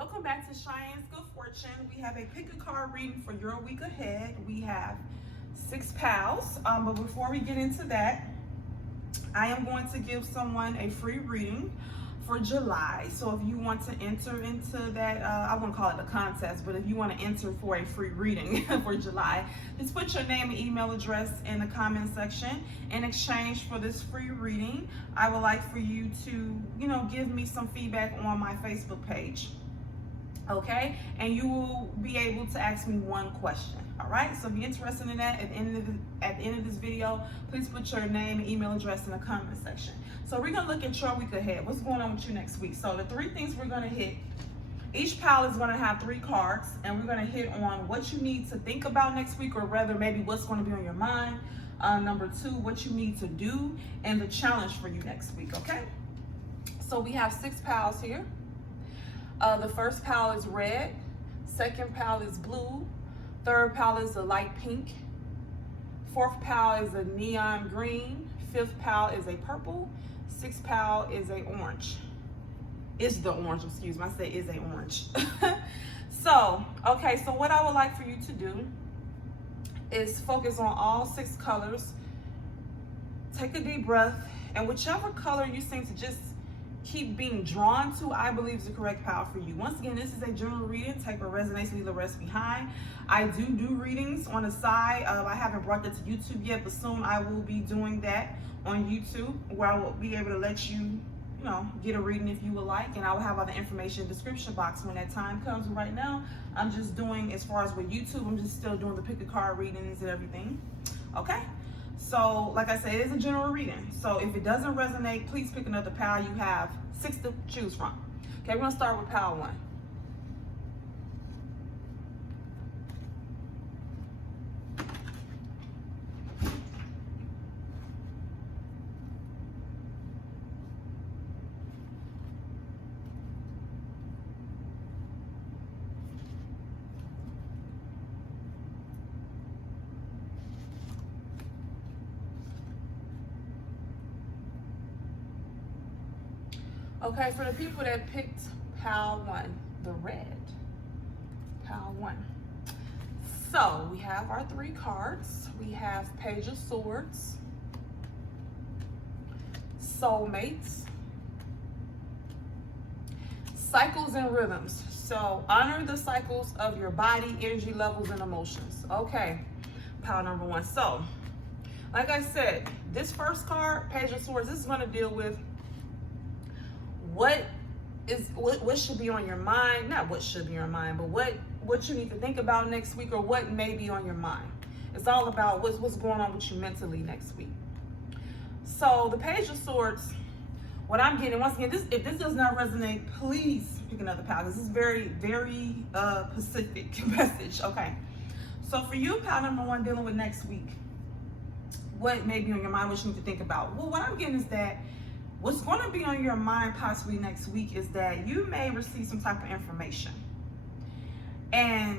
Welcome back to Cheyenne's Good Fortune. We have a pick a card reading for your week ahead. We have 6 pals, but before we get into that, I am going to give someone a free reading for July. So if you want to enter into that, I wouldn't call it a contest, but if you want to enter for a free reading for July, just put your name and email address in the comment section. In exchange for this free reading, I would like for you to, give me some feedback on my Facebook page. Okay, and you will be able to ask me one question. All right, so if you're interested in that, at the end of this video, please put your name and email address in the comment section. So we're gonna look at your week ahead. What's going on with you next week? So the 3 things we're gonna hit. Each pile is gonna have 3 cards, and we're gonna hit on what you need to think about next week, or rather maybe what's gonna be on your mind. Number 2, what you need to do, and the challenge for you next week. Okay. So we have 6 piles here. The first pile is red, second pile is blue, third pile is a light pink, fourth pile is a neon green, fifth pile is a purple, sixth pile is a orange. Is the orange, excuse me, I say is a orange. So what I would like for you to do is focus on all 6 colors. Take a deep breath, and whichever color you seem to just keep being drawn to, I believe is the correct pile for you. Once again, this is a general reading. Take what resonates, leave the rest behind. I do readings on the side. I haven't brought that to YouTube yet, but soon I will be doing that on YouTube, where I will be able to let you, get a reading if you would like, and I will have all the information in the description box when that time comes. Right now, I'm just doing, as far as with YouTube, I'm just still doing the pick a card readings and everything. Okay. So, like I said, it is a general reading. So if it doesn't resonate, please pick another pile. You have 6 to choose from. Okay, we're gonna start with pile 1. Okay, for the people that picked pile 1, the red, pile 1. So we have our 3 cards. We have Page of Swords, Soulmates, Cycles and Rhythms. So honor the cycles of your body, energy levels, and emotions. Okay, pile number 1. So, like I said, this first card, Page of Swords, this is going to deal with what should be on your mind. Not what should be on your mind, but what you need to think about next week, or what may be on your mind. It's all about what's going on with you mentally next week. So the Page of Swords, what I'm getting, once again, if this does not resonate, please pick another pile. This is very, very specific message. Okay, so for you, pile number 1, dealing with next week, what may be on your mind, what you need to think about. Well, what I'm getting is that what's going to be on your mind possibly next week is that you may receive some type of information. And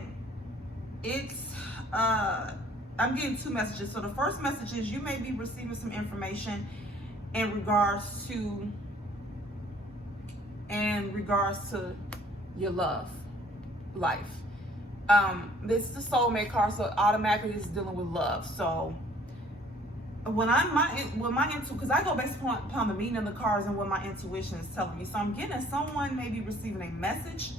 it's, I'm getting 2 messages. So the first message is you may be receiving some information in regards to your love life. This is the soulmate card, so automatically this is dealing with love. So when because I go based upon the meaning of the cards and what my intuition is telling me. So I'm getting that someone may be receiving a message,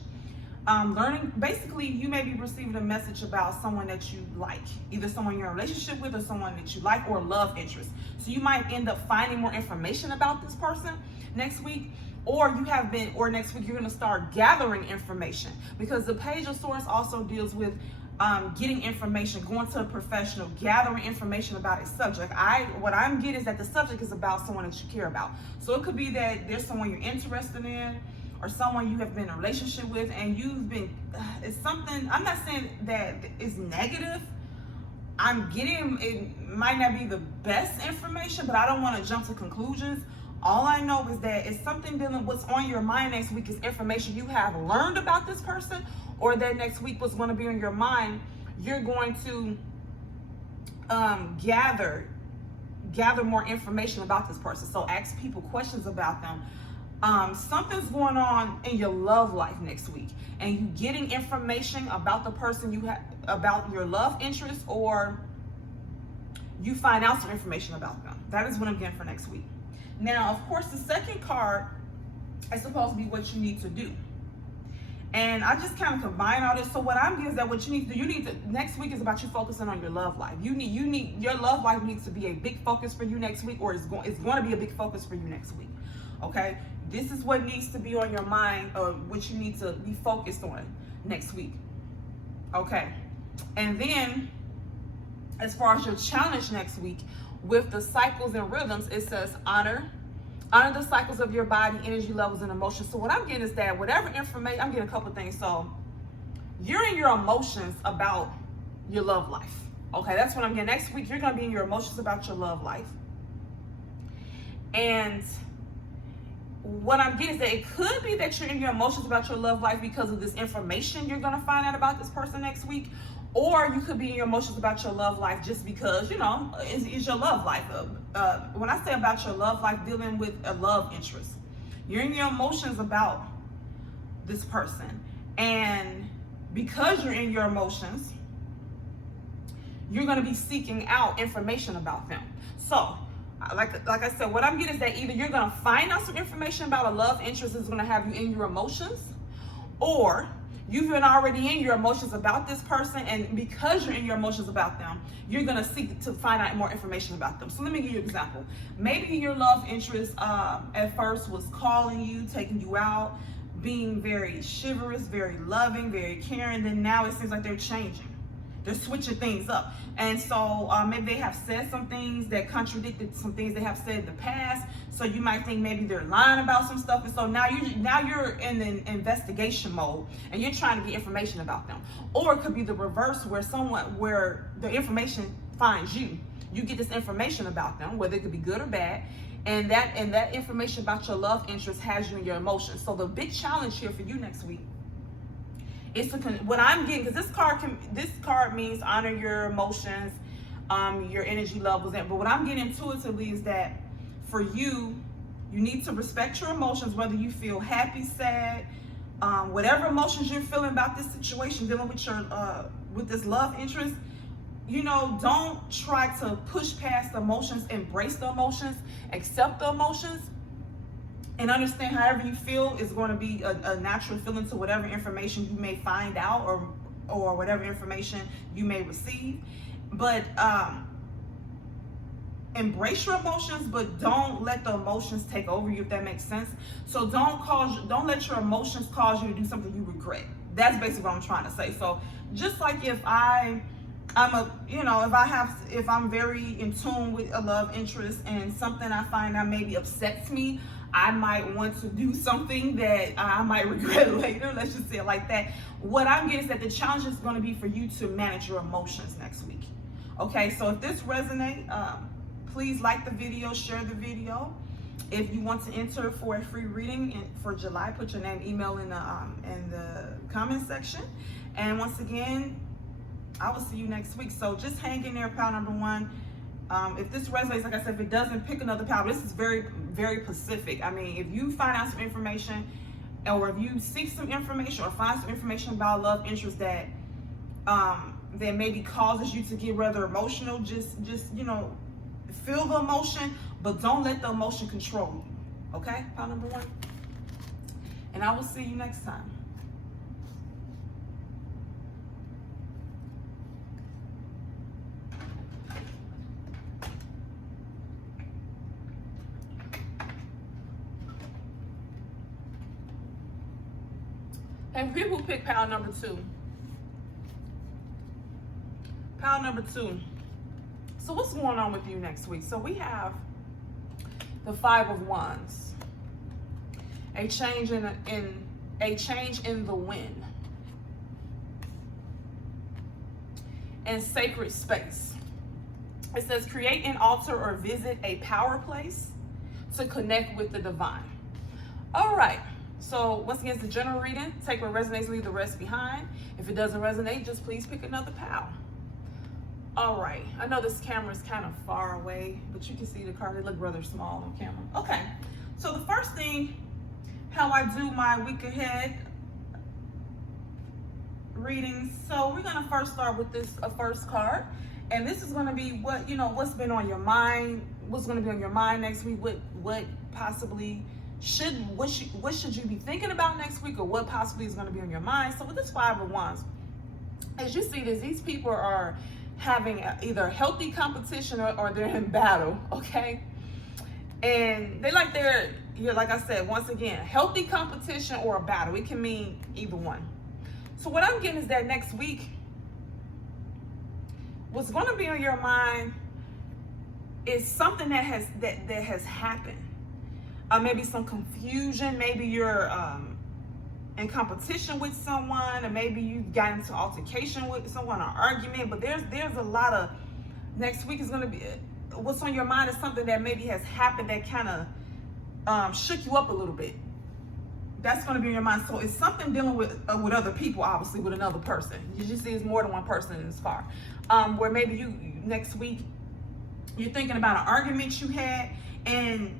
basically you may be receiving a message about someone that you like, either someone you're in a relationship with, or someone that you like, or love interest. So you might end up finding more information about this person next week, or next week you're going to start gathering information, because the Page of Swords also deals with getting information, going to a professional, gathering information about a subject. What I'm getting is that the subject is about someone that you care about. So it could be that there's someone you're interested in, or someone you have been in a relationship with, and it's something, I'm not saying that it's negative. I'm getting, it might not be the best information, but I don't want to jump to conclusions. All I know is that it's something dealing, what's on your mind next week is information you have learned about this person, or that next week what's going to be on your mind, you're going to gather more information about this person. So ask people questions about them. Something's going on in your love life next week, and you getting information about the person you have, about your love interest, or you find out some information about them. That is what I'm getting for next week. Now, of course, the second card is supposed to be what you need to do. And I just kind of combine all this. So what I'm getting is that what you need to do, next week is about you focusing on your love life. Your love life needs to be a big focus for you next week, or it's going to be a big focus for you next week. Okay? This is what needs to be on your mind, or what you need to be focused on next week. Okay? And then, as far as your challenge next week, with the cycles and rhythms, it says honor the cycles of your body, energy levels, and emotions. So what I'm getting is that whatever information, I'm getting a couple of things. So you're in your emotions about your love life. Okay, that's what I'm getting. Next week, you're going to be in your emotions about your love life. And what I'm getting is that it could be that you're in your emotions about your love life because of this information you're going to find out about this person next week. Or you could be in your emotions about your love life just because, it's your love life. When I say about your love life, dealing with a love interest, you're in your emotions about this person. And because you're in your emotions, you're going to be seeking out information about them. So, like I said, what I'm getting is that either you're going to find out some information about a love interest that's going to have you in your emotions, or you've been already in your emotions about this person, and because you're in your emotions about them, you're going to seek to find out more information about them. So let me give you an example. Maybe your love interest at first was calling you, taking you out, being very chivalrous, very loving, very caring. Then now it seems like they're changing. They're switching things up. And so maybe they have said some things that contradicted some things they have said in the past. So you might think maybe they're lying about some stuff. And so now you're in an investigation mode, and you're trying to get information about them. Or it could be the reverse, where the information finds you. You get this information about them, whether it could be good or bad. And that information about your love interest has you in your emotions. So the big challenge here for you next week, it's what I'm getting, because this card means honor your emotions, your energy levels. But what I'm getting intuitively is that for you need to respect your emotions, whether you feel happy, sad, whatever emotions you're feeling about this situation, dealing with your with this love interest. Don't try to push past the emotions. Embrace the emotions, accept the emotions, and understand however you feel is going to be a natural feeling to whatever information you may find out, or whatever information you may receive. But embrace your emotions, but don't let the emotions take over you, if that makes sense. So don't let your emotions cause you to do something you regret. That's basically what I'm trying to say. So just like if I'm very in tune with a love interest, and something I find out maybe upsets me, I might want to do something that I might regret later. Let's just say it like that. What I'm getting is that the challenge is going to be for you to manage your emotions next week. Okay, so if this resonates, please like the video, share the video. If you want to enter for a free reading for July, put your name, email in the comment section. And once again, I will see you next week. So just hang in there, pal number one. If this resonates, like I said, if it doesn't, pick another pal. This is very, very specific. I mean, if you find out some information, or if you seek some information or find some information about love interest that maybe causes you to get rather emotional, just feel the emotion, but don't let the emotion control you. Okay, pal number one? And I will see you next time. And people who pick pile number two. Pile number two. So what's going on with you next week? So we have the Five of Wands. A change in the wind. And sacred space. It says create an altar or visit a power place to connect with the divine. All right. So once again, it's the general reading. Take what resonates, leave the rest behind. If it doesn't resonate, just please pick another pal. All right. I know this camera is kind of far away, but you can see the card. They look rather small on camera. Okay. So the first thing how I do my week ahead readings. So we're gonna first start with this first card, and this is gonna be what's been on your mind, what's gonna be on your mind next week, what possibly what should you be thinking about next week, or what possibly is gonna be on your mind. So with this Five of Wands, as you see this, these people are having either healthy competition or they're in battle, okay? And like I said, once again, healthy competition or a battle. It can mean either one. So what I'm getting is that next week, what's going to be on your mind is something that has happened. Maybe some confusion. Maybe you're in competition with someone, or maybe you got into altercation with someone, or argument. But there's a lot of, next week is going to be, what's on your mind is something that maybe has happened that kind of shook you up a little bit. That's going to be in your mind. So it's something dealing with other people, obviously, with another person. You just see it's more than one person in this far. Where maybe you next week, you're thinking about an argument you had, and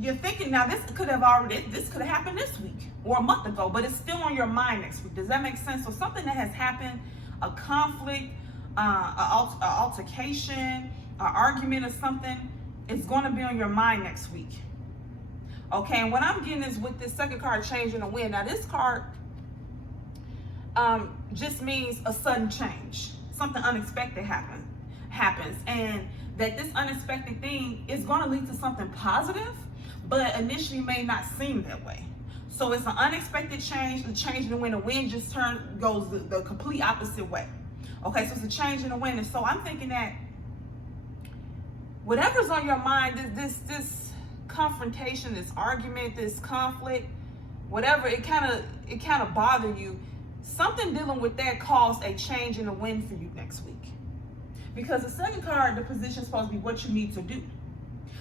you're thinking, now this could have happened this week or a month ago, but it's still on your mind next week. Does that make sense? So something that has happened, a conflict, an altercation, an argument or something, is going to be on your mind next week. Okay, and what I'm getting is with this second card, change in the wind. Now this card just means a sudden change. Something unexpected happens, and that this unexpected thing is going to lead to something positive, but initially may not seem that way. So it's an unexpected change. The change in the wind just goes the complete opposite way. Okay, so it's a change in the wind. And so I'm thinking that whatever's on your mind, this confrontation, this argument, this conflict, whatever, it kind of bothered you. Something dealing with that caused a change in the wind for you next week. Because the second card, the position is supposed to be what you need to do.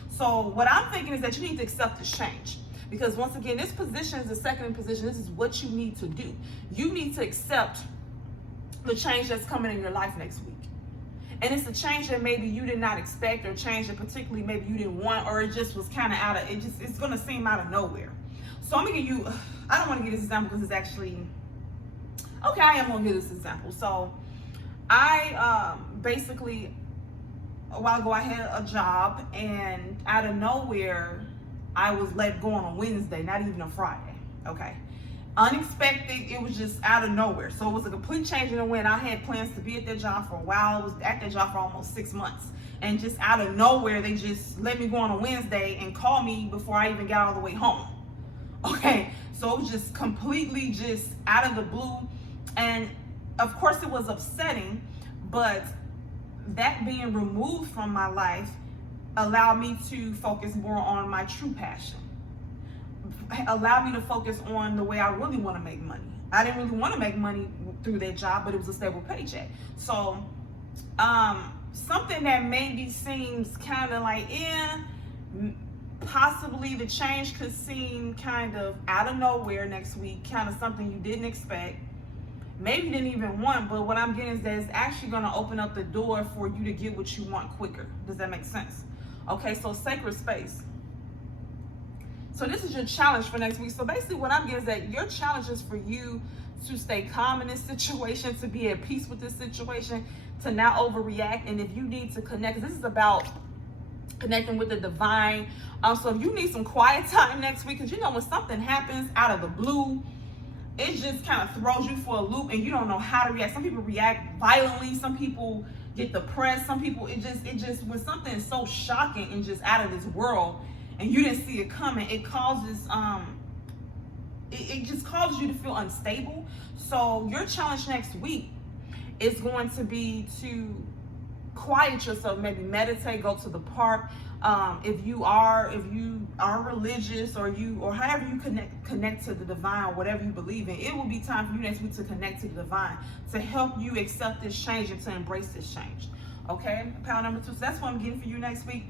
So what I'm thinking is that you need to accept this change. Because once again, this position is the second position. This is what you need to do. You need to accept the change that's coming in your life next week. And it's a change that maybe you did not expect, or change that particularly maybe you didn't want, or it just was kind of it's going to seem out of nowhere. So I'm going to give you, I don't want to give this example because it's actually, okay, I am going to give this example. So I basically, a while ago, I had a job, and out of nowhere, I was let go on a Wednesday, not even a Friday, okay? Unexpected, it was just out of nowhere. So it was a complete change in the wind. I had plans to be at that job for a while. I was at that job for almost 6 months. And just out of nowhere, they just let me go on a Wednesday and call me before I even got all the way home. Okay, so it was just completely just out of the blue. And of course it was upsetting, but that being removed from my life allowed me to focus more on my true passion. Allowed me to focus on the way I really want to make money. I didn't really want to make money through that job, but it was a stable paycheck. So something that maybe seems kind of like, possibly the change could seem kind of out of nowhere next week, kind of something you didn't expect, maybe you didn't even want, but what I'm getting is that it's actually going to open up the door for you to get what you want quicker. Does that make sense? Okay, so sacred space. So this is your challenge for next week. So basically what I'm getting is that your challenge is for you to stay calm in this situation, to be at peace with this situation, to not overreact. And if you need to connect, this is about connecting with the divine. So if you need some quiet time next week, because when something happens out of the blue, it just kind of throws you for a loop and you don't know how to react. Some people react violently. Some people get depressed. Some people, it just, when something is so shocking and just out of this world, and you didn't see it coming, it causes, it just causes you to feel unstable. So your challenge next week is going to be to quiet yourself, maybe meditate, go to the park. If you are religious, or however you connect to the divine, whatever you believe in, it will be time for you next week to connect to the divine, to help you accept this change and to embrace this change. Okay, pile number 2. So that's what I'm getting for you next week.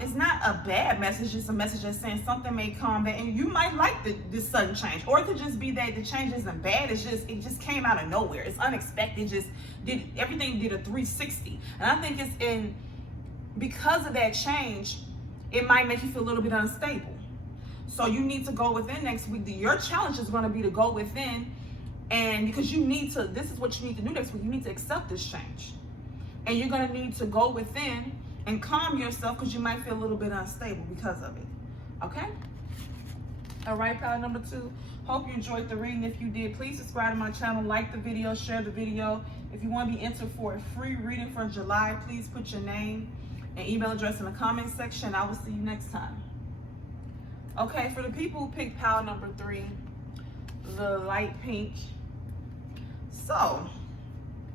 It's not a bad message, it's a message that's saying something may come back, and you might like this sudden change, or it could just be that the change isn't bad. It just came out of nowhere. It's unexpected. Everything did a 360, and I think because of that change, it might make you feel a little bit unstable. So you need to go within next week. Your challenge is going to be to go within, and because you need to, this is what you need to do next week. You need to accept this change. And you're going to need to go within and calm yourself, because you might feel a little bit unstable because of it. Okay? All right, pile number 2. Hope you enjoyed the reading. If you did, please subscribe to my channel, like the video, share the video. If you want to be entered for a free reading for July, please put your name and email address in the comment section. I will see you next time. Okay, for the people who picked pile number 3, the light pink. So,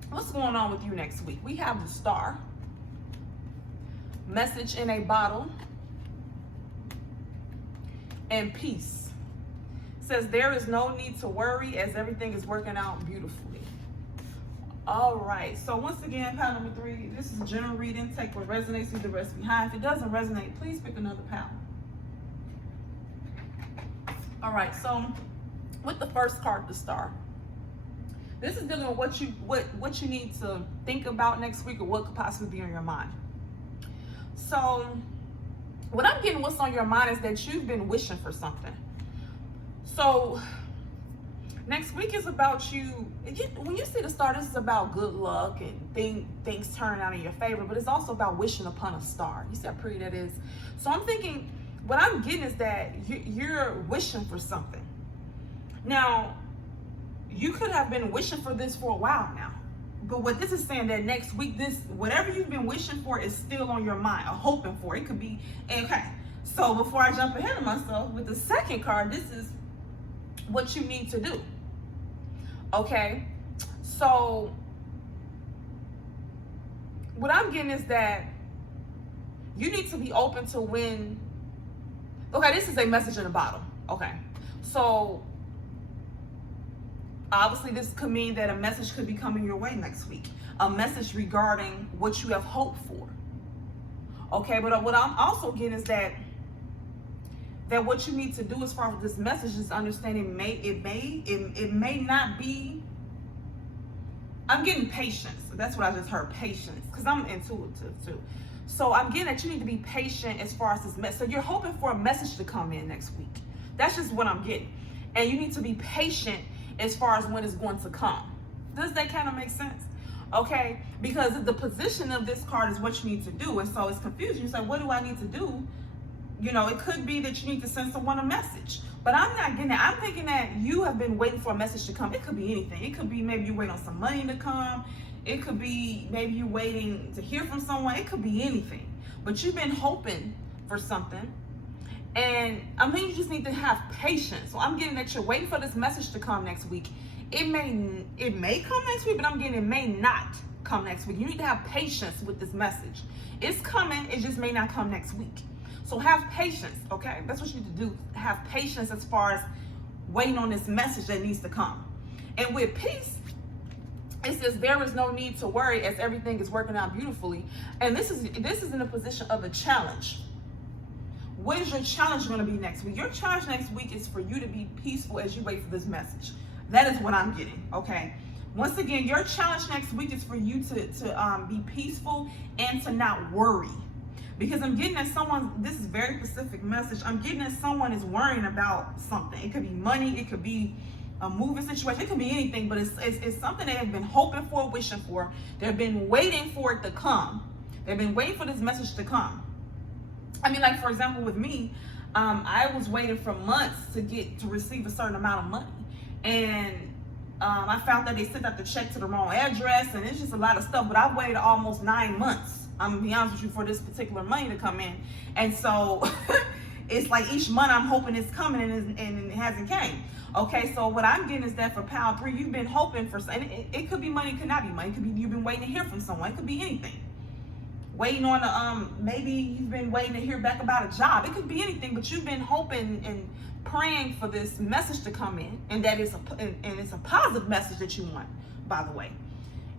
what's going on with you next week? We have the Star, Message in a Bottle, and Peace. Says there is no need to worry as everything is working out beautifully. All right, so once again, pile number 3, this is a general reading. Take what resonates, leave the rest behind. If it doesn't resonate, please pick another pile. All right, so with the first card, the Star, this is dealing with what you need to think about next week, or what could possibly be on your mind. So what I'm getting, what's on your mind, is that you've been wishing for something. So next week is about you. When you see the Star, this is about good luck and things turning out in your favor, but it's also about wishing upon a star. You see how pretty that is? So I'm thinking, what I'm getting is that you're wishing for something. Now, you could have been wishing for this for a while now, but what this is saying, that next week, whatever you've been wishing for is still on your mind, or hoping for. It could be, okay. So before I jump ahead of myself, with the second card, this is what you need to do. Okay, so what I'm getting is that you need to be open to when, okay, this is a message in a bottle. Okay, so obviously this could mean that a message could be coming your way next week, a message regarding what you have hoped for. Okay, but what I'm also getting is that what you need to do as far as this message is understanding it may not be. I'm getting patience. That's what I just heard, patience, because I'm intuitive too. So I'm getting that you need to be patient as far as this message. So you're hoping for a message to come in next week. That's just what I'm getting. And you need to be patient as far as when it's going to come. Does that kind of make sense? Okay, because the position of this card is what you need to do. And so it's confusing. You say, what do I need to do? You know, it could be that you need to send someone a message, but I'm not getting it. I'm thinking that you have been waiting for a message to come. It could be anything. It could be maybe you're waiting on some money to come. It could be maybe you're waiting to hear from someone. It could be anything, but you've been hoping for something. And I mean, you just need to have patience. So I'm getting that you're waiting for this message to come next week. It may come next week, but I'm getting it may not come next week. You need to have patience with this message. It's coming. It just may not come next week. So have patience, okay? That's what you need to do. Have patience as far as waiting on this message that needs to come. And with peace, it says there is no need to worry as everything is working out beautifully. And this is in a position of a challenge. What is your challenge going to be next week? Your challenge next week is for you to be peaceful as you wait for this message. That is what I'm getting, okay? Once again, your challenge next week is for you to be peaceful and to not worry. Because I'm getting that this is a very specific message. I'm getting that someone is worrying about something. It could be money, it could be a moving situation, it could be anything, but it's something they have been hoping for, wishing for. They've been waiting for it to come. They've been waiting for this message to come. I mean, like for example, with me, I was waiting for months to receive a certain amount of money. And I found that they sent out the check to the wrong address, and it's just a lot of stuff, but I waited almost 9 months. I'm gonna be honest with you, for this particular money to come in. And so it's like each month I'm hoping it's coming and it hasn't came. Okay, so what I'm getting is that for pile 3, you've been hoping for, and it could be money, it could not be money. It could be you've been waiting to hear from someone. It could be anything. Waiting on maybe you've been waiting to hear back about a job. It could be anything, but you've been hoping and praying for this message to come in, and that is it's a positive message that you want, by the way.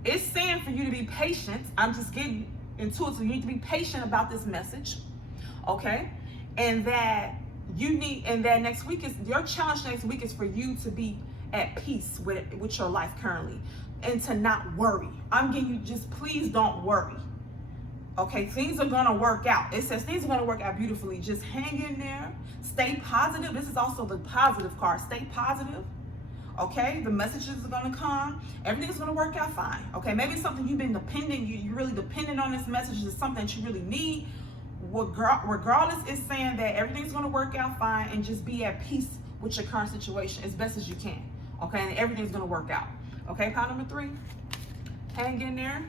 It's saying for you to be patient. I'm just getting into it, so you need to be patient about this message, okay? And that next week is your challenge. Next week is for you to be at peace with your life currently, and to not worry. I'm getting you, just please don't worry. Okay, things are gonna work out. It says things are gonna work out beautifully. Just hang in there, stay positive. This is also the positive card. Stay positive. Okay, the messages are gonna come. Everything's gonna work out fine. Okay, maybe it's something you've been depending. You're really dependent on this message. It's something that you really need. Regardless, it's saying that everything's gonna work out fine, and just be at peace with your current situation as best as you can. Okay, and everything's gonna work out. Okay, pile number 3. Hang in there,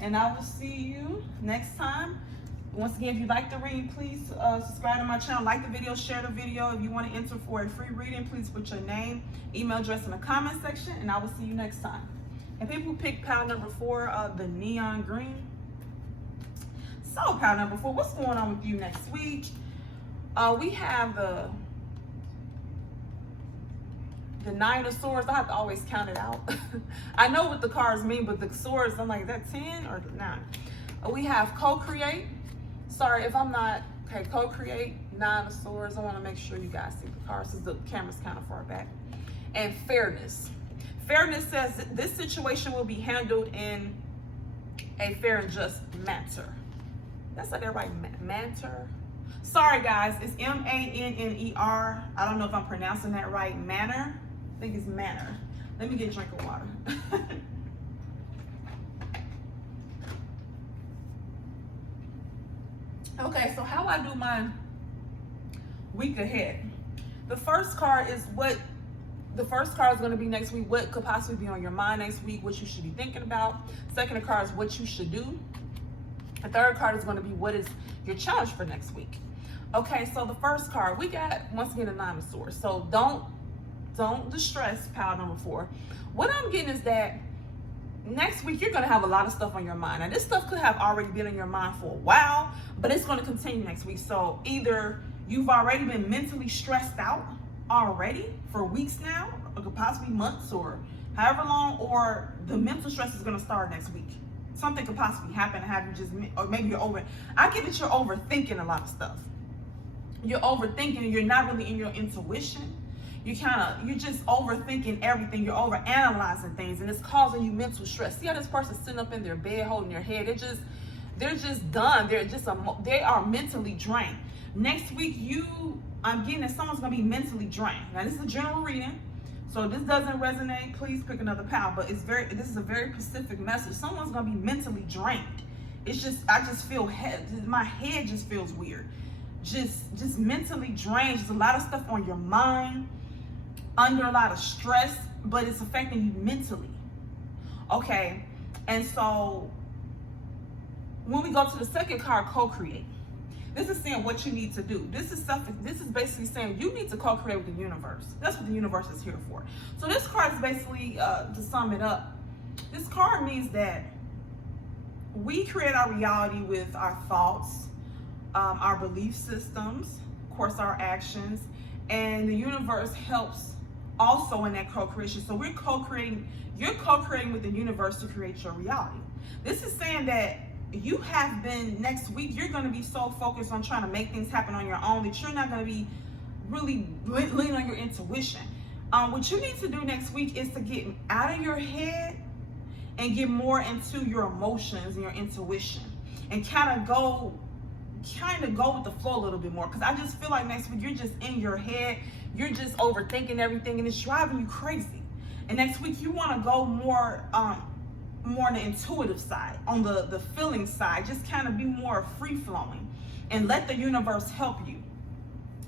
and I will see you next time. Once again, if you like the reading, please subscribe to my channel, like the video, share the video. If you want to enter for a free reading, please put your name, email address in the comment section, and I will see you next time. And people pick pile number 4, the neon green. So pile number 4, what's going on with you next week? We have the 9 of swords. I have to always count it out. I know what the cards mean, but the swords, I'm like, is that 10 or 9? We have co-create. Sorry if I'm not, okay, co-create, 9 of swords. I want to make sure you guys see the cards because the camera's kind of far back. And fairness. Fairness says this situation will be handled in a fair and just manner. That's like that right, manner. Sorry guys, it's M-A-N-N-E-R. I don't know if I'm pronouncing that right. Manner. I think it's manner. Let me get a drink of water. Okay, so how I do my week ahead. The first card is going to be next week, what could possibly be on your mind next week, what you should be thinking about. Second card is what you should do. The third card is going to be what is your challenge for next week. Okay, so the first card, we got, once again, a 9 of swords. So don't distress pile number 4. What I'm getting is that next week you're going to have a lot of stuff on your mind. And this stuff could have already been on your mind for a while, but it's going to continue next week. So either you've already been mentally stressed out already for weeks now, or could possibly months or however long, or the mental stress is going to start next week. Something could possibly happen to have you just, or maybe I get that you're overthinking a lot of stuff. You're overthinking and you're not really in your intuition. You're just overthinking everything. You're overanalyzing things, and it's causing you mental stress. See how this person's sitting up in their bed holding their head? They're just done. They are mentally drained. Next week, I'm getting that someone's gonna be mentally drained. Now this is a general reading, so if this doesn't resonate, please pick another pile. But this is a very specific message. Someone's gonna be mentally drained. It's just, I just feel my head just feels weird. Just mentally drained. There's a lot of stuff on your mind, under a lot of stress, but it's affecting you mentally. Okay, and so when we go to the second card, co-create. This is saying what you need to do. This is basically saying you need to co-create with the universe. That's what the universe is here for. So this card is basically, to sum it up, this card means that we create our reality with our thoughts, our belief systems, of course our actions, and the universe helps also in that co-creation. So you're co-creating with the universe to create your reality. This is saying that you have been, next week, you're going to be so focused on trying to make things happen on your own that you're not going to be really leaning on your intuition. What you need to do next week is to get out of your head and get more into your emotions and your intuition, and kind of go with the flow a little bit more. Because I just feel like next week you're just in your head, you're just overthinking everything, and it's driving you crazy. And next week you want to go more on the intuitive side, on the feeling side, just kind of be more free flowing and let the universe help you.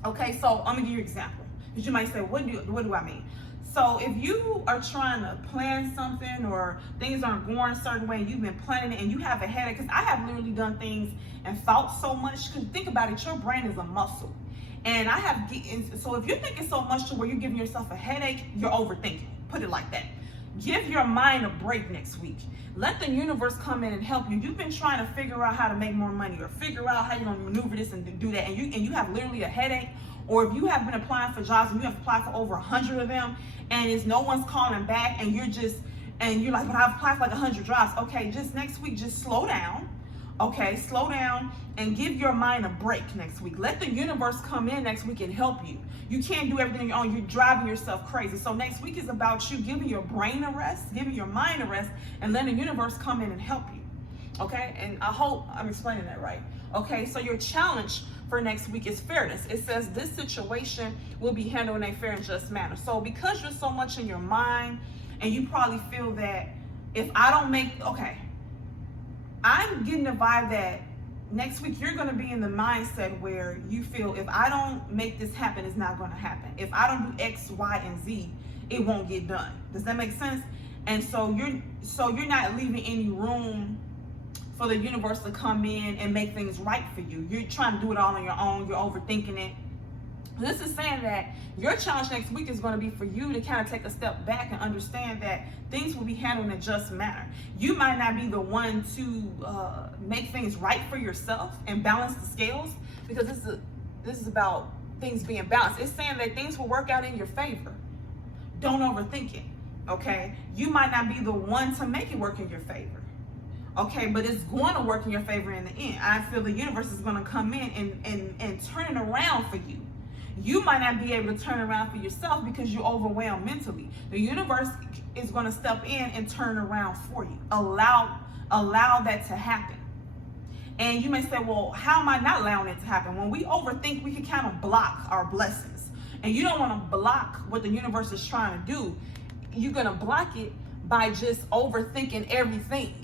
Okay, so I'm gonna give you an example, because you might say, what do I mean? So if you are trying to plan something, or things aren't going a certain way and you've been planning it and you have a headache, because I have literally done things and thought so much, because think about it, your brain is a muscle. And so if you're thinking so much to where you're giving yourself a headache, you're overthinking. Put it like that. Give your mind a break next week. Let the universe come in and help you. You've been trying to figure out how to make more money, or figure out how you're gonna maneuver this and do that, and you have literally a headache. Or if you have been applying for jobs and you have applied for over 100 of them, and it's no one's calling back, and you're like, but I've applied for like 100 jobs. Okay, just next week, just slow down. Okay, slow down and give your mind a break next week. Let the universe come in next week and help you. You can't do everything on your own. You're driving yourself crazy. So next week is about you giving your brain a rest, giving your mind a rest, and letting the universe come in and help you. Okay, and I hope I'm explaining that right. Okay, so your challenge for next week is fairness. It says this situation will be handled in a fair and just manner. So because you're so much in your mind, and you probably feel that if I don't make, okay, I'm getting the vibe that next week you're going to be in the mindset where you feel if I don't make this happen, it's not going to happen. If I don't do X, Y, and Z, it won't get done. Does that make sense? And so you're not leaving any room for the universe to come in and make things right for you. You're trying to do it all on your own. You're overthinking it. This is saying that your challenge next week is going to be for you to kind of take a step back and understand that things will be handled in a just manner. You might not be the one to make things right for yourself and balance the scales, because this is about things being balanced. It's saying that things will work out in your favor. Don't overthink it, okay? You might not be the one to make it work in your favor, okay? But it's going to work in your favor in the end. I feel the universe is going to come in and turn it around for you. You might not be able to turn around for yourself because you're overwhelmed mentally. The universe is going to step in and turn around for you. Allow that to happen. And you may say, well, how am I not allowing it to happen? When we overthink, we can kind of block our blessings. And you don't want to block what the universe is trying to do. You're going to block it by just overthinking everything.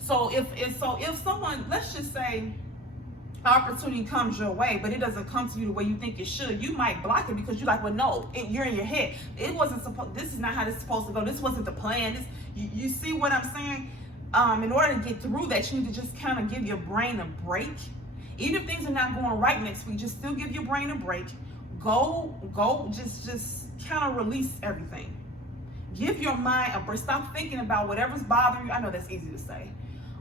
So if someone, let's just say, opportunity comes your way, but it doesn't come to you the way you think it should, you might block it because you're like, well, no, you're in your head. It wasn't supposed. This is not how this is supposed to go. This wasn't the plan. You see what I'm saying? In order to get through that, you need to just kind of give your brain a break. Even if things are not going right next week, just still give your brain a break. Go, just kind of release everything. Give your mind a break. Stop thinking about whatever's bothering you. I know that's easy to say,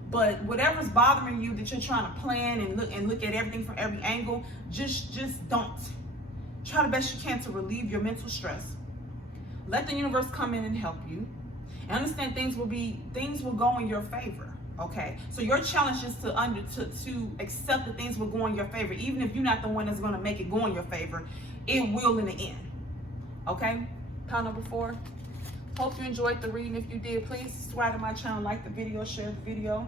but whatever's bothering you that you're trying to plan and look at everything from every angle, just don't. Try the best you can to relieve your mental stress. Let the universe come in and help you. And understand things will go in your favor. Okay, so your challenge is to accept that things will go in your favor, even if you're not the one that's going to make it go in your favor. It will in the end. Okay, pile number 4. Hope you enjoyed the reading. If you did, please subscribe to my channel, like the video, share the video.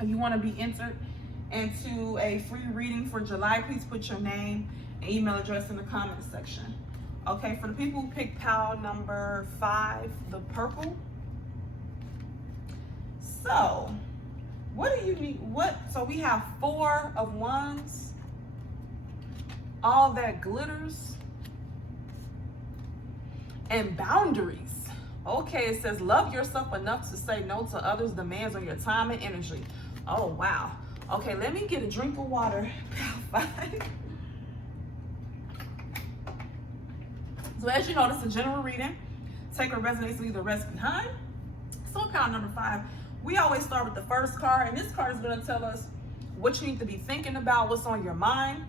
If you want to be entered into a free reading for July, please put your name and email address in the comment section. Okay, for the people who picked pile number 5, the purple. So, what do you need? So we have 4 of Wands, all that glitters, and boundaries. Okay, it says love yourself enough to say no to others' demands on your time and energy. Oh, wow. Okay, let me get a drink of water. Pile 5. So as you know, this is a general reading. Take what resonates, leave the rest behind. So pile number 5, we always start with the first card, and this card is going to tell us what you need to be thinking about, what's on your mind.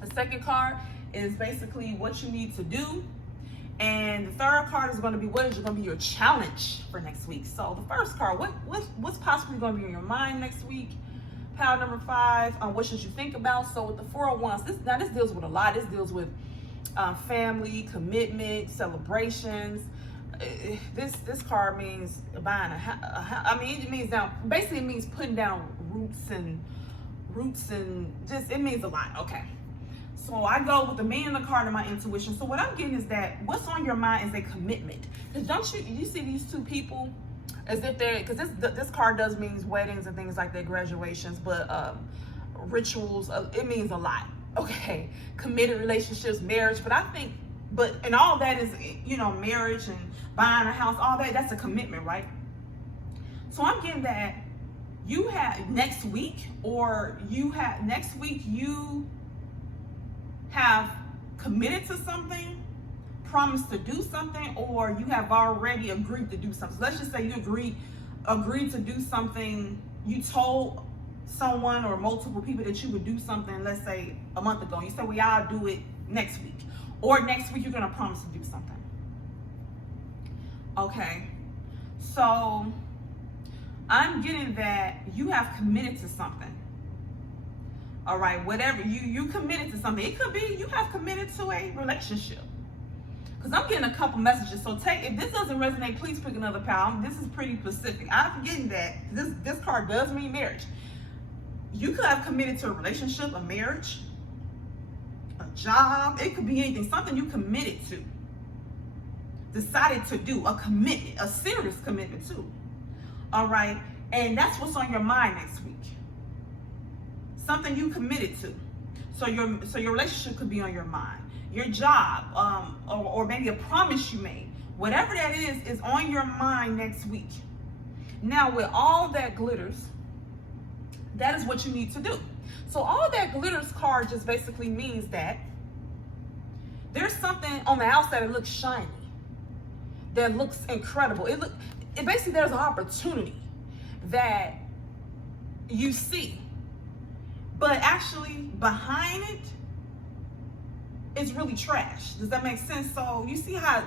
The second card is basically what you need to do. And the third card is going to be what is going to be your challenge for next week. So the first card, what's possibly going to be in your mind next week? Pile number 5, what should you think about? So with the 4 of Wands, this deals with a lot. This deals with family, commitment, celebrations. This card means buying a house. I mean, it means basically it means putting down roots and just, it means a lot. Okay. So I go with the meaning of the card and my intuition. So what I'm getting is that what's on your mind is a commitment. Because don't you see these 2 people as if they're, because this card does means weddings and things like that, graduations, but rituals, it means a lot. Okay, committed relationships, marriage, and all that is, marriage and buying a house, all that's a commitment, right? So I'm getting that you next week you have committed to something, promised to do something, or you have already agreed to do something. So let's just say you agreed to do something. You told someone or multiple people that you would do something, let's say a month ago. You said, well, y'all do it next week. Or next week you're going to promise to do something. Okay. So I'm getting that you have committed to something. All right, whatever, you committed to something. It could be you have committed to a relationship. Because I'm getting a couple messages. So if this doesn't resonate, please pick another pal. This is pretty specific. I'm getting that this card does mean marriage. You could have committed to a relationship, a marriage, a job. It could be anything, something you committed to, decided to do, a commitment, a serious commitment to. All right, and that's what's on your mind next week. Something you committed to. So your relationship could be on your mind. Your job, or maybe a promise you made. Whatever that is on your mind next week. Now, with all that glitters, that is what you need to do. So all that glitters card just basically means that there's something on the outside that looks shiny, that looks incredible. It basically, there's an opportunity that you see, but actually behind it, it's really trash. Does that make sense? So you see how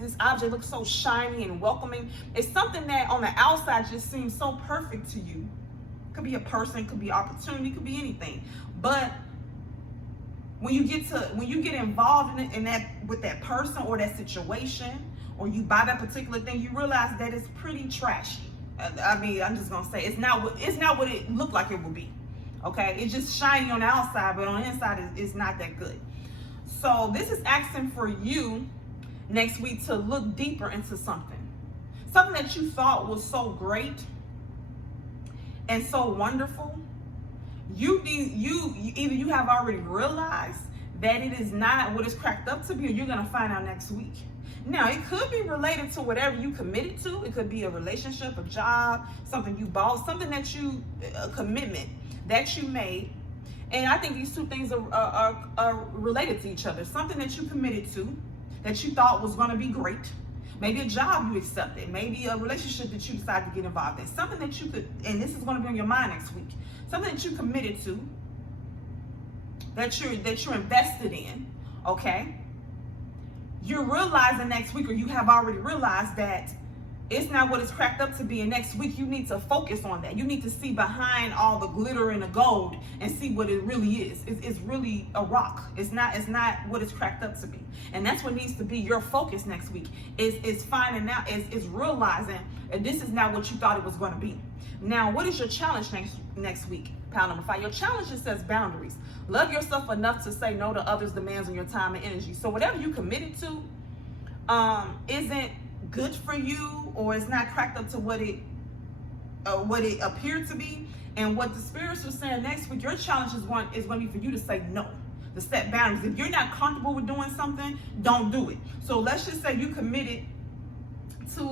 this object looks so shiny and welcoming. It's something that on the outside just seems so perfect to you. Could be a person, could be opportunity, could be anything. But when you get involved in that with that person or that situation, or you buy that particular thing, you realize that it's pretty trashy. I mean, I'm just gonna say it's not what it looked like it would be. Okay, it's just shiny on the outside, but on the inside it's not that good. So this is asking for you next week to look deeper into something that you thought was so great and so wonderful. Either you have already realized that it is not what it's cracked up to be, or you're gonna find out next week. Now, it could be related to whatever you committed to. It could be a relationship, a job, something you bought, a commitment that you made. And I think these two things are related to each other. Something that you committed to, that you thought was going to be great. Maybe a job you accepted. Maybe a relationship that you decided to get involved in. Something that you could, and this is going to be on your mind next week. Something that you committed to, that you're invested in, okay? You're realizing next week, or you have already realized, that it's not what it's cracked up to be. And next week, you need to focus on that. You need to see behind all the glitter and the gold and see what it really is. It's really a rock. It's not what it's cracked up to be. And that's what needs to be your focus next week. Is finding out, is realizing that this is not what you thought it was going to be. Now, what is your challenge next week? Pile number 5. Your challenge just says boundaries. Love yourself enough to say no to others' demands on your time and energy. So whatever you committed to isn't good for you, or it's not cracked up to what it appeared to be. And what the spirits are saying next week, your challenge is going to be for you to say no, to set boundaries. If you're not comfortable with doing something, don't do it. So let's just say you committed to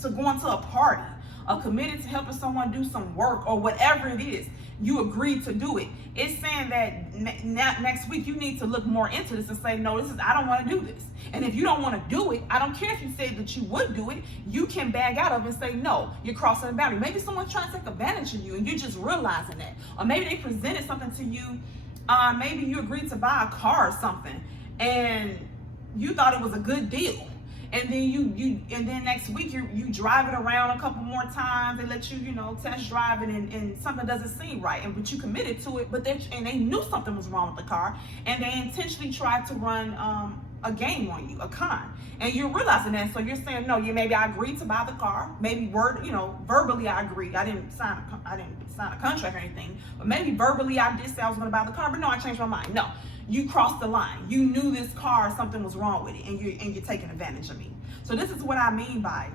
going to a party, or committed to helping someone do some work, or whatever it is, you agreed to do it. It's saying that next week you need to look more into this and say, no, I don't want to do this. And if you don't want to do it, I don't care if you said that you would do it, you can back out of it and say, no, you're crossing the boundary. Maybe someone's trying to take advantage of you and you're just realizing that. Or maybe they presented something to you. Maybe you agreed to buy a car or something and you thought it was a good deal. And then then next week you drive it around a couple more times. They let you, test drive it, and something doesn't seem right. But you committed to it, but they knew something was wrong with the car, and they intentionally tried to run a game on you, a con. And you're realizing that, so you're saying, no, maybe I agreed to buy the car. Maybe verbally I agreed. I didn't sign a contract or anything, but maybe verbally I did say I was going to buy the car. But no, I changed my mind. No. You crossed the line. You knew this car, something was wrong with it, and you're taking advantage of me. So this is what I mean by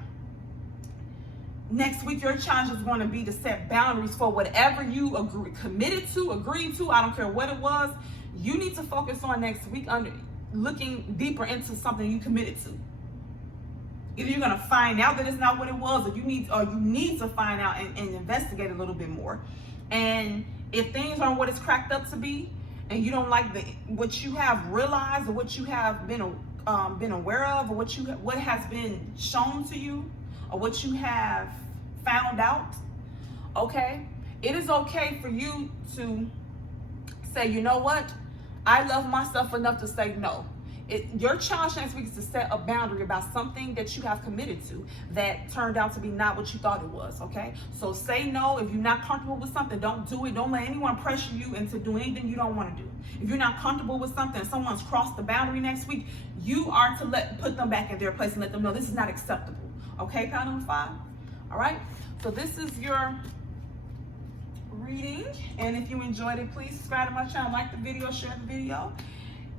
next week. Your challenge is going to be to set boundaries for whatever you agreed to. I don't care what it was. You need to focus on next week looking deeper into something you committed to. Either you're going to find out that it's not what it was, or you need to find out and investigate a little bit more. And if things aren't what it's cracked up to be, and you don't like what you have realized, or what you have been aware of, or what has been shown to you, or what you have found out, okay, it is okay for you to say, you know what, I love myself enough to say no. Your challenge next week is to set a boundary about something that you have committed to that turned out to be not what you thought it was, okay? So say no. If you're not comfortable with something, don't do it. Don't let anyone pressure you into doing anything you don't want to do. If you're not comfortable with something and someone's crossed the boundary next week, you are to put them back in their place and let them know this is not acceptable, okay? Pile number 5. All right, so this is your reading, and if you enjoyed it, please subscribe to my channel, like the video, share the video.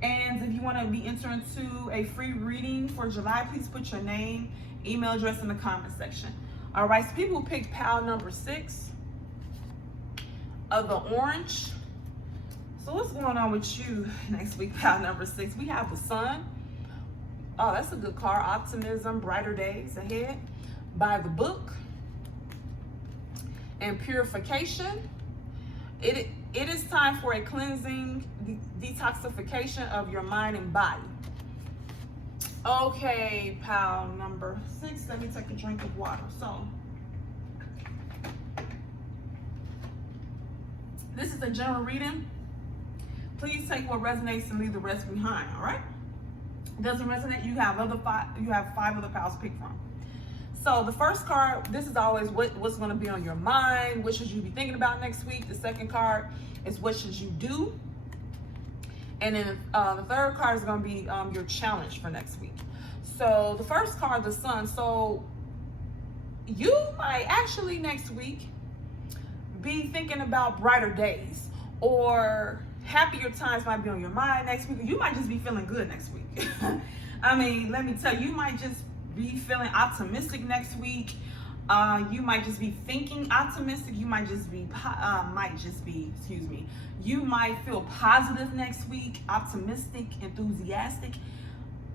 And if you want to be entered into a free reading for July, please put your name, email address in the comment section. All right, so people picked pile number 6 of the orange. So what's going on with you next week, pile number 6? We have the sun. Oh, that's a good card. Optimism, brighter days ahead. By the book. And purification. It is time for a cleansing, detoxification of your mind and body. Okay, pile number 6. Let me take a drink of water. So, this is a general reading. Please take what resonates and leave the rest behind. All right. Doesn't resonate? You have 5 other piles to pick from. So the first card, this is always what's going to be on your mind. What should you be thinking about next week? The second card is what should you do? And then the third card is going to be your challenge for next week. So the first card, the sun. So you might actually next week be thinking about brighter days, or happier times might be on your mind next week. You might just be feeling good next week. I mean, let me tell you, you might just be feeling optimistic next week. You might just be thinking optimistic. You might just be, you might feel positive next week, optimistic, enthusiastic.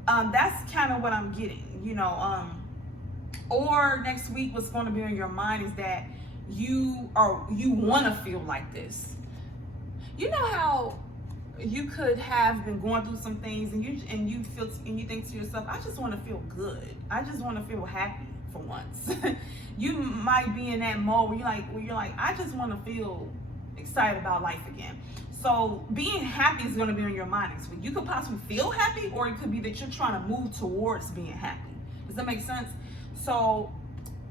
That's kind of what I'm getting, you know. Or next week, what's going to be on your mind is that you want to feel like this. You know how you could have been going through some things and you think to yourself, I just want to feel good. I just want to feel happy for once. You might be in that mode where you're like, I just want to feel excited about life again. So being happy is going to be on your mind next week. You could possibly feel happy, or it could be that you're trying to move towards being happy. Does that make sense? So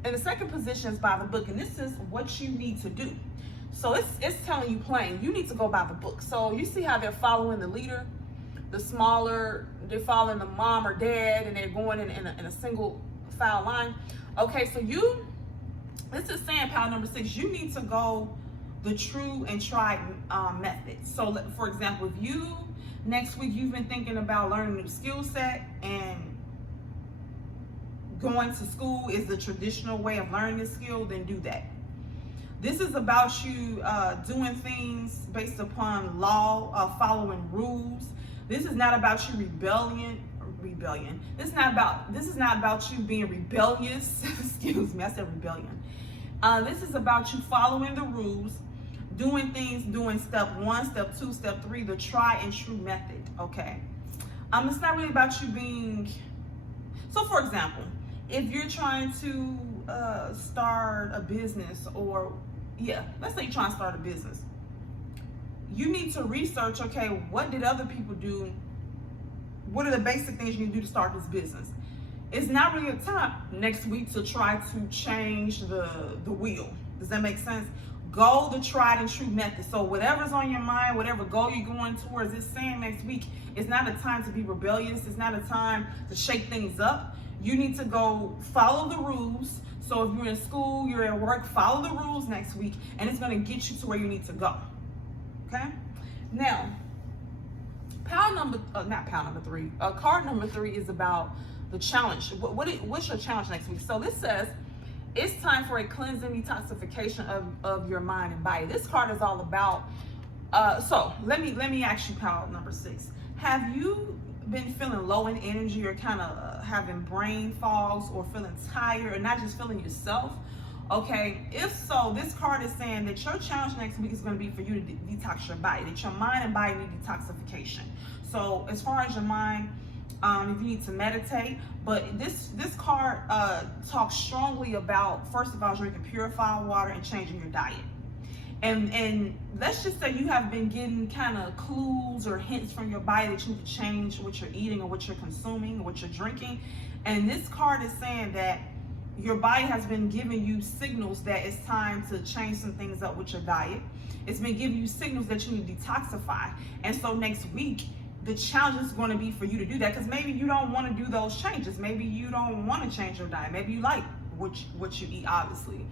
in the second position is by the book, and this is what you need to do. So it's telling you plain, you need to go by the book. So you see how they're following the leader, the smaller, they're following the mom or dad, and they're going in a single file line. Okay, so this is saying, pile number 6, you need to go the true and tried method. So for example, if you, next week, you've been thinking about learning a new skill set, and going to school is the traditional way of learning this skill, then do that. This is about you doing things based upon law, following rules. This is not about you rebellion. This is not about you being rebellious. Excuse me, I said rebellion. This is about you following the rules, doing things, doing step 1, step 2, step 3, the try and true method. Okay. It's not really about you being. So, for example, if you're trying to start a business, or let's say you're trying to start a business, you need to research, okay, what did other people do? What are the basic things you need to do to start this business? It's not really a time next week to try to change the wheel. Does that make sense? Go the tried and true method. So whatever's on your mind, whatever goal you're going towards, it's saying next week, it's not a time to be rebellious. It's not a time to shake things up. You need to go follow the rules. So if you're in school, you're at work, follow the rules next week, and it's going to get you to where you need to go. Okay? Now, card number 3 is about the challenge. What's your challenge next week? So this says, it's time for a cleansing detoxification of your mind and body. This card is all about, so let me ask you, pile number 6. Have you been feeling low in energy, or kind of having brain fogs, or feeling tired, or not just feeling yourself? Okay, if so, this card is saying that your challenge next week is going to be for you to detox your body, that your mind and body need detoxification. So as far as your mind, if you need to meditate, but this card talks strongly about, first of all, drinking purified water and changing your diet. And let's just say you have been getting kind of clues or hints from your body that you need to change what you're eating or what you're consuming or what you're drinking. And this card is saying that your body has been giving you signals that it's time to change some things up with your diet. It's been giving you signals that you need to detoxify. And so next week, the challenge is going to be for you to do that, because maybe you don't want to do those changes. Maybe you don't want to change your diet. Maybe you like what you eat, obviously.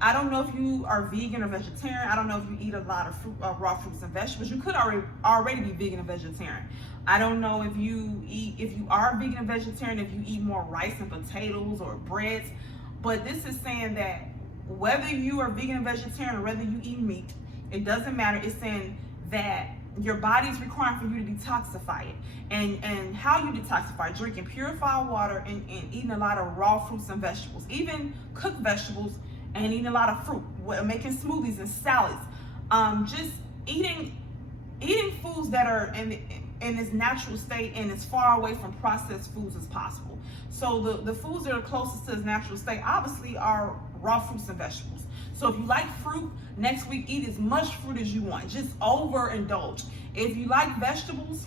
I don't know if you are vegan or vegetarian. I don't know if you eat a lot of fruit, raw fruits and vegetables. You could already be vegan and vegetarian. I don't know if you are vegan and vegetarian, if you eat more rice and potatoes or breads. But this is saying that whether you are vegan and vegetarian or whether you eat meat, it doesn't matter. It's saying that your body is requiring for you to detoxify it. And how you detoxify: drinking purified water and eating a lot of raw fruits and vegetables, even cooked vegetables, and eating a lot of fruit, making smoothies and salads. Just eating foods that are in its natural state and as far away from processed foods as possible. So the foods that are closest to its natural state obviously are raw fruits and vegetables. So if you like fruit, next week eat as much fruit as you want. Just overindulge. If you like vegetables,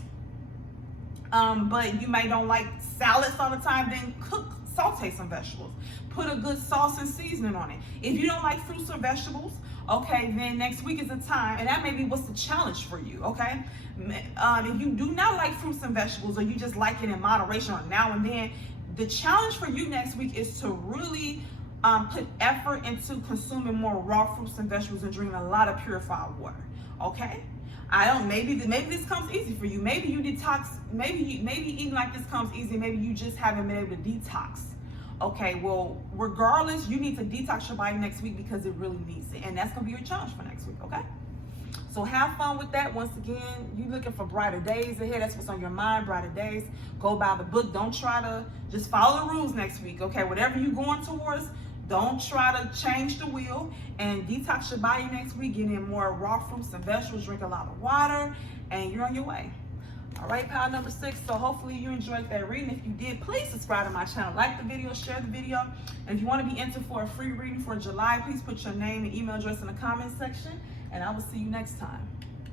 but you may don't like salads all the time, then saute some vegetables. Put a good sauce and seasoning on it. If you don't like fruits or vegetables, okay, then next week is the time, and that may be what's the challenge for you, okay? If you do not like fruits and vegetables, or you just like it in moderation or now and then, the challenge for you next week is to really put effort into consuming more raw fruits and vegetables and drinking a lot of purified water, okay? Maybe this comes easy for you. Maybe you detox, maybe eating like this comes easy, maybe you just haven't been able to detox. Okay, well, regardless, you need to detox your body next week because it really needs it. And that's going to be your challenge for next week, okay? So have fun with that. Once again, you're looking for brighter days ahead. That's what's on your mind, brighter days. Go by the book. Don't try to just follow the rules next week, okay? Whatever you're going towards, don't try to change the wheel, and detox your body next week. Get in more raw fruits and vegetables, drink a lot of water, and you're on your way. All right, pile number 6. So hopefully you enjoyed that reading. If you did, please subscribe to my channel, like the video, share the video. And if you want to be entered for a free reading for July, please put your name and email address in the comment section, and I will see you next time.